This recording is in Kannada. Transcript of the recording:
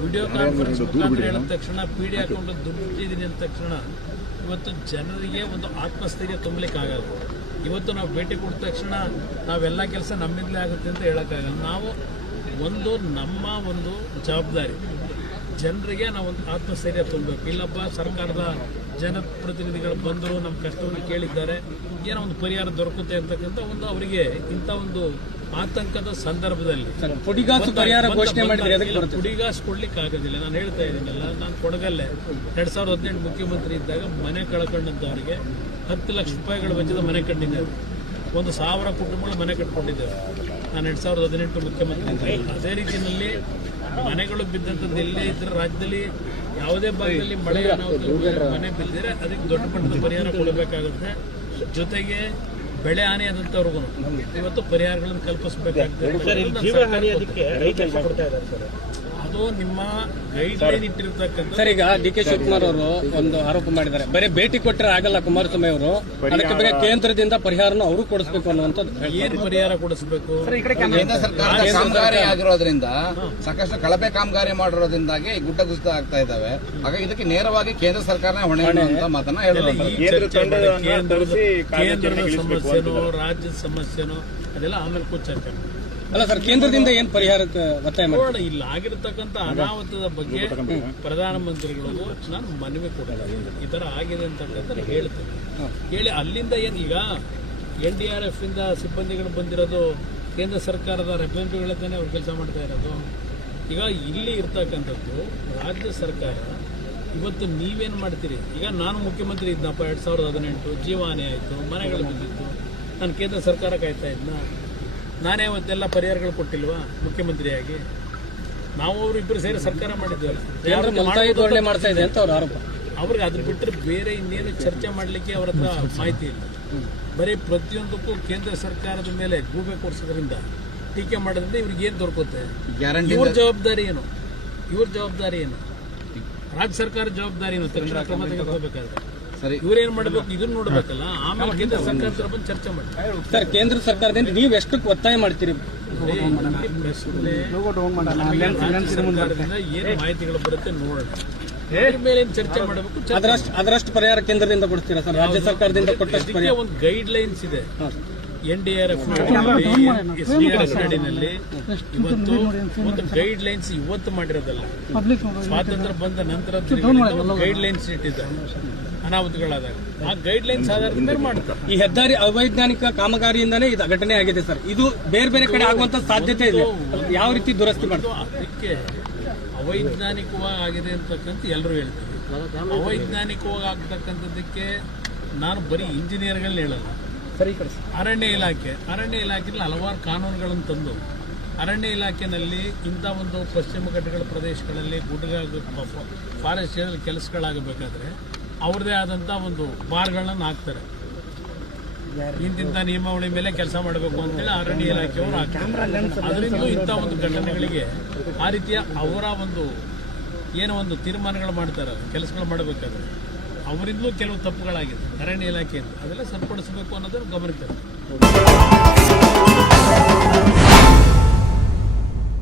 ವಿಡಿಯೋ ಕಾನ್ಫರೆನ್ಸ್ ಮುಖಾಂತರ ಹೇಳಿದ ತಕ್ಷಣ ಪಿ ಡಿ ಅಕೌಂಟ್ ದುಡ್ಡು ಇಟ್ಟಿದ್ದೀನಿ ಅಂದ ತಕ್ಷಣ ಇವತ್ತು ಜನರಿಗೆ ಒಂದು ಆತ್ಮಸ್ಥೈರ್ಯ ತುಂಬಲಿಕ್ಕಾಗಲ್ಲ. ಇವತ್ತು ನಾವು ಭೇಟಿ ಕೊಟ್ಟ ತಕ್ಷಣ ನಾವೆಲ್ಲ ಕೆಲಸ ನಮ್ಮಿಂದಲೇ ಆಗುತ್ತೆ ಅಂತ ಹೇಳೋಕ್ಕಾಗಲ್ಲ. ನಾವು ಒಂದು ನಮ್ಮ ಒಂದು ಜವಾಬ್ದಾರಿ. ಜನರಿಗೆ ನಾವು ಒಂದು ಆತ್ಮಸ್ಥೈರ್ಯ ತುಂಬಬೇಕು. ಇಲ್ಲಪ್ಪ ಸರ್ಕಾರದ ಜನಪ್ರತಿನಿಧಿಗಳು ಬಂದರು ನಮ್ಮ ಕಷ್ಟವನ್ನು ಕೇಳಿದ್ದಾರೆ. ಏನೋ ಒಂದು ಪರಿಹಾರ ದೊರಕುತ್ತೆ ಅಂತಕ್ಕಂಥ ಒಂದು ಅವರಿಗೆ ಇಂಥ ಒಂದು ಆತಂಕದ ಸಂದರ್ಭದಲ್ಲಿ ಪುಡಿಗಾಸು ಕೊಡ್ಲಿಕ್ಕೆ ಆಗೋದಿಲ್ಲ. ನಾನು ಹೇಳ್ತಾ ಇದ್ದೀನಲ್ಲ ನಾನು ಕೊಡಗಲ್ಲೇ. ಎರಡ್ ಸಾವಿರದ ಹದಿನೆಂಟು ಮುಖ್ಯಮಂತ್ರಿ ಇದ್ದಾಗ ಮನೆ ಕಳ್ಕೊಂಡಂತವರಿಗೆ ಹತ್ತು ಲಕ್ಷ ರೂಪಾಯಿಗಳ ವೆಚ್ಚದ ಮನೆ ಕಟ್ಟಿದ್ದಾರೆ. ಒಂದು ಸಾವಿರ ಕುಟುಂಬಗಳು ಮನೆ ಕಟ್ಕೊಂಡಿದ್ದೇವೆ ನಾನು ಎರಡ್ ಸಾವಿರದ ಹದಿನೆಂಟು ಮುಖ್ಯಮಂತ್ರಿ ಅದೇ ರೀತಿಯಲ್ಲಿ ಮನೆಗಳು ಬಿದ್ದಂಥದ್ದು ಎಲ್ಲೇ ಇದ್ರೆ ರಾಜ್ಯದಲ್ಲಿ ಯಾವುದೇ ಭಾಗದಲ್ಲಿ ಮಳೆ ಮನೆ ಬಿದ್ದರೆ ಅದಕ್ಕೆ ದೊಡ್ಡ ಮಟ್ಟದ ಪರಿಹಾರ ಕೊಡಬೇಕಾಗುತ್ತೆ. ಜೊತೆಗೆ ಬೆಳೆ ಹಾನಿ ಆದಂಥವ್ರಿಗೂ ಇವತ್ತು ಪರಿಹಾರಗಳನ್ನು ಕಲ್ಪಿಸಬೇಕಾಗ್ತದೆ. ಅದು ನಿಮ್ಮ ಗೈಡ್ಲೈನ್ ಇಟ್ಟಿರ್ತಕ್ಕಂಥ ಸರ್ ಈಗ ಡಿ ಕೆ ಶಿವಕುಮಾರ್ ಅವರು ಒಂದು ಆರೋಪ ಮಾಡಿದ್ದಾರೆ. ಬರೀ ಭೇಟಿ ಕೊಟ್ಟರೆ ಆಗಲ್ಲ ಕುಮಾರಸ್ವಾಮಿ ಅವರು. ಅದಕ್ಕೆ ಬಗ್ಗೆ ಕೇಂದ್ರದಿಂದ ಪರಿಹಾರನ ಅವರು ಕೊಡಿಸ್ಬೇಕು ಅನ್ನುವಂಥದ್ದು ಏನ್ ಪರಿಹಾರ ಕೊಡಿಸಬೇಕು? ಕೇಂದ್ರ ಸರ್ಕಾರ ಕಾಮಗಾರಿ ಆಗಿರೋದ್ರಿಂದ ಸಾಕಷ್ಟು ಕಳಪೆ ಕಾಮಗಾರಿ ಮಾಡಿರೋದ್ರಿಂದಾಗಿ ಗುಡ್ಡ ಕುಸಿತ ಆಗ್ತಾ ಇದ್ದಾವೆ. ಹಾಗಾಗಿ ಇದಕ್ಕೆ ನೇರವಾಗಿ ಕೇಂದ್ರ ಸರ್ಕಾರನೇ ಹೊಣೆ ಅಂತ ಮಾತನ್ನ ಹೇಳಿದ್ರು ಕೇಂದ್ರದ ಸಮಸ್ಯೆನೋ ರಾಜ್ಯದ ಸಮಸ್ಯೆನೋ ಅದೆಲ್ಲ ಆಮೇಲೆ ಕೂತ್ ಚರ್ಚೆ ಅಲ್ಲ ಸರ್, ಕೇಂದ್ರದಿಂದ ಏನ್ ನೋಡೋಣ, ಇಲ್ಲಿ ಆಗಿರತಕ್ಕಂತ ಅನಾಹುತದ ಬಗ್ಗೆ ಪ್ರಧಾನಮಂತ್ರಿಗಳಿಗೂ ನಾನು ಮನವಿ ಕೊಡಲ್ಲ ಈ ತರ ಆಗಿದೆ ಅಂತಕ್ಕಂಥ ಹೇಳ್ತೇನೆ. ಹೇಳಿ, ಅಲ್ಲಿಂದ ಏನ್ ಈಗ ಎನ್ ಡಿ ಆರ್ ಎಫ್ ಇಂದ ಸಿಬ್ಬಂದಿಗಳು ಬಂದಿರೋದು ಕೇಂದ್ರ ಸರ್ಕಾರದ ರೆಪ್ರೆಸೆಂಟೇಟಿವ್ಗಳೇ ಅವ್ರು ಕೆಲಸ ಮಾಡ್ತಾ ಇರೋದು? ಈಗ ಇಲ್ಲಿ ಇರ್ತಕ್ಕಂಥದ್ದು ರಾಜ್ಯ ಸರ್ಕಾರ, ಇವತ್ತು ನೀವೇನು ಮಾಡ್ತೀರಿ? ಈಗ ನಾನು ಮುಖ್ಯಮಂತ್ರಿ ಇದ್ನಪ್ಪ, ಎರಡು ಸಾವಿರದ ಹದಿನೆಂಟು ಜೀವಾನಿ ಆಯಿತು, ಮನೆಗಳು ಬಂದಿತ್ತು ನಾನು ಕೇಂದ್ರ ಸರ್ಕಾರ ಕಾಯ್ತಾ ಇದ್ನ? ನಾನೇ ಅವತ್ತೆಲ್ಲ ಪರಿಹಾರಗಳು ಕೊಟ್ಟಿಲ್ವಾ? ಮುಖ್ಯಮಂತ್ರಿಯಾಗಿ. ನಾವು ಅವರು ಇಬ್ಬರು ಸೇರಿ ಸರ್ಕಾರ ಮಾಡಿದ್ವಲ್ಲ. ಕೇಂದ್ರ ಮುಲ್ತಾಯಿ ಧೋರಣೆ ಮಾಡ್ತಾ ಇದೆ ಅಂತ ಅವ್ರ ಆರೋಪ. ಅವ್ರಿಗೆ ಅದ್ರ ಬಿಟ್ಟರೆ ಬೇರೆ ಇನ್ನೇನು ಚರ್ಚೆ ಮಾಡಲಿಕ್ಕೆ ಅವ್ರ ಹತ್ರ ಮಾಹಿತಿ ಇಲ್ಲ. ಬರೀ ಪ್ರತಿಯೊಂದಕ್ಕೂ ಕೇಂದ್ರ ಸರ್ಕಾರದ ಮೇಲೆ ಗೂಬೆ ಕೊಡಿಸೋದ್ರಿಂದ ಟೀಕೆ ಮಾಡೋದ್ರಿಂದ ಇವ್ರಿಗೆ ಏನು ದೊರಕುತ್ತೆ? ಗ್ಯಾರಂಟಿ ಇವ್ರ ಜವಾಬ್ದಾರಿ ಏನು? ಇವ್ರ ಜವಾಬ್ದಾರಿ ಏನು? ರಾಜ್ಯ ಸರ್ಕಾರ ಜವಾಬ್ದಾರಿ ಏನು? ತಕ್ಷಣ ಕ್ರಮ ತೆಗೆದುಕೋಬೇಕಾದ್ರೆ ಸರಿ. ಇವ್ರೇನ್ ಮಾಡಬೇಕು? ಇದನ್ನ ನೋಡ್ಬೇಕಲ್ಲ? ಆಮೇಲೆ ಕೇಂದ್ರ ಸರ್ಕಾರ ಬಂದು ಚರ್ಚೆ ಮಾಡಿ ಸರ್ ಕೇಂದ್ರ ಸರ್ಕಾರದಿಂದ ನೀವು ಎಷ್ಟಕ್ಕೆ ಒತ್ತಾಯ ಮಾಡ್ತೀರಿ? ಏನ್ ಮಾಹಿತಿಗಳು ಬರುತ್ತೆ ನೋಡೋಣ. ಚರ್ಚೆ ಮಾಡಬೇಕು? ಅದರಷ್ಟು ಅದರಷ್ಟು ಪರಿಹಾರ ಕೇಂದ್ರದಿಂದ ಕೊಡ್ತೀರಾ ಸರ್? ರಾಜ್ಯ ಸರ್ಕಾರದಿಂದ ಕೊಟ್ಟಷ್ಟು ಪರಿಹಾರ. ಒಂದು ಗೈಡ್ ಲೈನ್ಸ್ ಇದೆ N D R F S D R F ನಾಡಿನಲ್ಲಿ ಇವತ್ತು ಒಂದು ಗೈಡ್ ಲೈನ್ಸ್ ಇವತ್ತು ಮಾಡಿರೋದಲ್ಲ. ಸ್ವಾತಂತ್ರ್ಯ ಬಂದ ನಂತರ ಗೈಡ್ ಲೈನ್ಸ್ ಇಟ್ಟಿದ್ದಾರೆ. ಅನಾಹುತಗಳಾದಾಗ. ಆ ಗೈಡ್ ಲೈನ್ಸ್ ಆಧಾರದ ಮೇಲೆ ಮಾಡ್ತಾರೆ. ಈ ಹೆದ್ದಾರಿ ಅವೈಜ್ಞಾನಿಕ ಕಾಮಗಾರಿಯಿಂದಾನೇ ಇದು ಘಟನೆ ಆಗಿದೆ ಸರ್. ಇದು ಬೇರೆ ಬೇರೆ ಕಡೆ ಆಗುವಂತ ಸಾಧ್ಯತೆ ಇದೆ. ಯಾವ ರೀತಿ ದುರಸ್ತಿ ಮಾಡ್ತಾರೆ? ಅದು ಅದಕ್ಕೆ ಅವೈಜ್ಞಾನಿಕವಾಗಿ ಆಗಿದೆ ಅಂತಕ್ಕಂಥ ಎಲ್ಲರೂ ಹೇಳ್ತಾರೆ. ಅವೈಜ್ಞಾನಿಕವಾಗಿ ಆಗ್ತಕ್ಕಂಥದ್ದಕ್ಕೆ ನಾನು ಬರೀ ಇಂಜಿನಿಯರ್ಗಳನ್ನ ಹೇಳಲ್ಲ. ಸರಿ ಅರಣ್ಯ ಇಲಾಖೆ ಅರಣ್ಯ ಇಲಾಖೆಯಲ್ಲಿ ಹಲವಾರು ಕಾನೂನುಗಳನ್ನು ತಂದು ಅರಣ್ಯ ಇಲಾಖೆಯಲ್ಲಿ ಇಂಥ ಒಂದು ಪಶ್ಚಿಮ ಘಟ್ಟಗಳ ಪ್ರದೇಶಗಳಲ್ಲಿ ಗುಡ್ಡಗಾಗ ಫಾರೆಸ್ಟ್ ಕೆಲಸಗಳಾಗಬೇಕಾದ್ರೆ ಅವ್ರದ್ದೇ ಆದಂಥ ಒಂದು ಬಾರ್ಗಳನ್ನು ಹಾಕ್ತಾರೆ. ಇಂತಿಂಥ ನಿಯಮಾವಳಿ ಮೇಲೆ ಕೆಲಸ ಮಾಡಬೇಕು ಅಂತೇಳಿ ಅರಣ್ಯ ಇಲಾಖೆಯವರು ಹಾಕ್ತಾರೆ. ಅದರಿಂದ ಇಂಥ ಒಂದು ಘಟನೆಗಳಿಗೆ ಆ ರೀತಿಯ ಅವರ ಒಂದು ಏನೋ ಒಂದು ತೀರ್ಮಾನಗಳು ಮಾಡ್ತಾರೆ, ಕೆಲಸಗಳು ಮಾಡಬೇಕಾದ್ರೆ. ಅವರಿಂದಲೂ ಕೆಲವು ತಪ್ಪುಗಳಾಗಿದೆ ಅರಣ್ಯ ಇಲಾಖೆಯಿಂದ. ಅದೆಲ್ಲ ಸರಿಪಡಿಸಬೇಕು ಅನ್ನೋದನ್ನು ಗಮನಿಸ್ತಾರೆ.